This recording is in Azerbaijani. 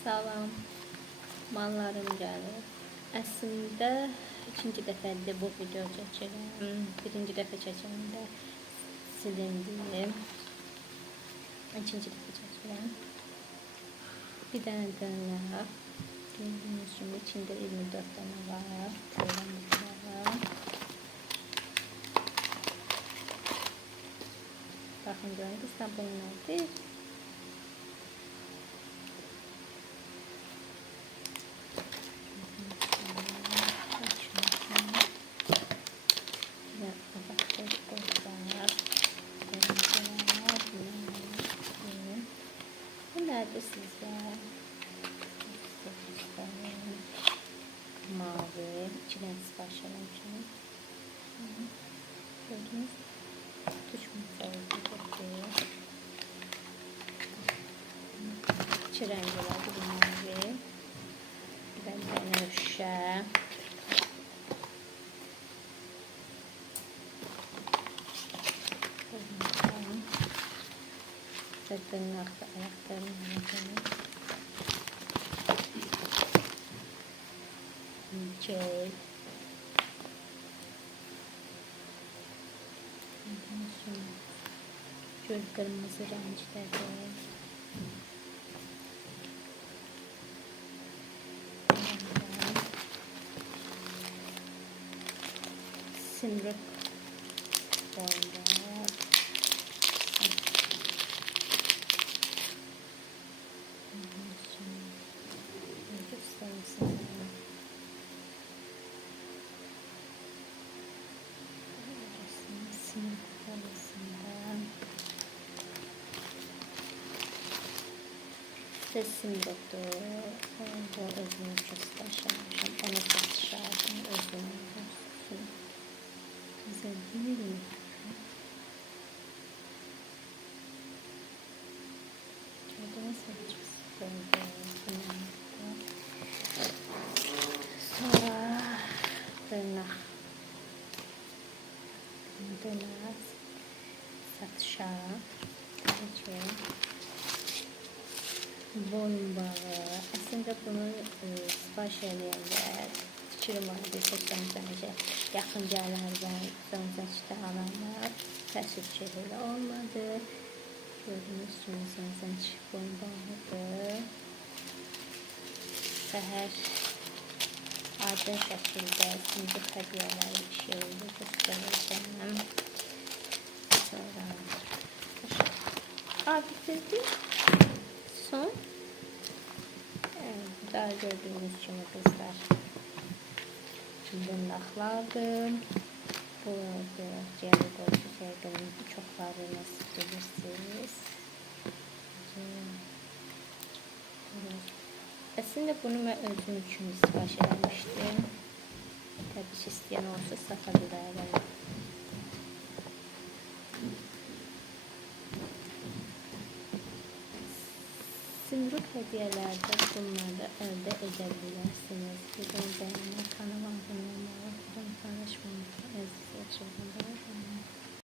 Salam, mallarım gəlir. Əslində ikinci dəfədir bu video çəkirəm. Birinci dəfə çəkəndə silindim. İkinci dəfə çəkirəm. Bir dənə dırnaq. Gördüyünüz kimi içində 24 dənə var. Koyuram buralara. Baxın görün, bu nədir? Bu nədir sizə? Mavi, iki dənə sipariş eləmişəm. Gördünüz? Düşmüş oldu. İki rəngi var, bir mavi, bir dənə şüşə. Dırnaqda ayaqlarını Cel. Göl qırmızı rəngdədir. Simruk boyunda. Resim doktor, bu özünü göstermişim, onu satışardım, özünü göstermişim. Güzel değil mi? Gördüğünüz gibi sonra tırnak satışa boyun bağı. Aslında bunu sipariş eləyəndə fikrim vardı, səslənəcə yaxın gələrdən sənzəçdə alanlar təəssüf ki, elə olmadı. Gördüyünüz kimi sənzəç boyun bağıdır. Səhər adi şəkildə simcik hədiyyələri şeyini göstərəcəm. Sonra bitirdik. Son. Daha gördüğünüz kimi kızlar dırnaqlardır. Bu ciğer qoyucu sevginin çoxlarınız bilirsiniz. Aslında bunu mən özüm üçün sipariş eləmişdim. Təbii ki, istəyən olsa sata bilərəm. Simruk hediyelerde bunları elde edebilirsiniz. Bugün benim kanalıma abone olmayı, paylaşmayı,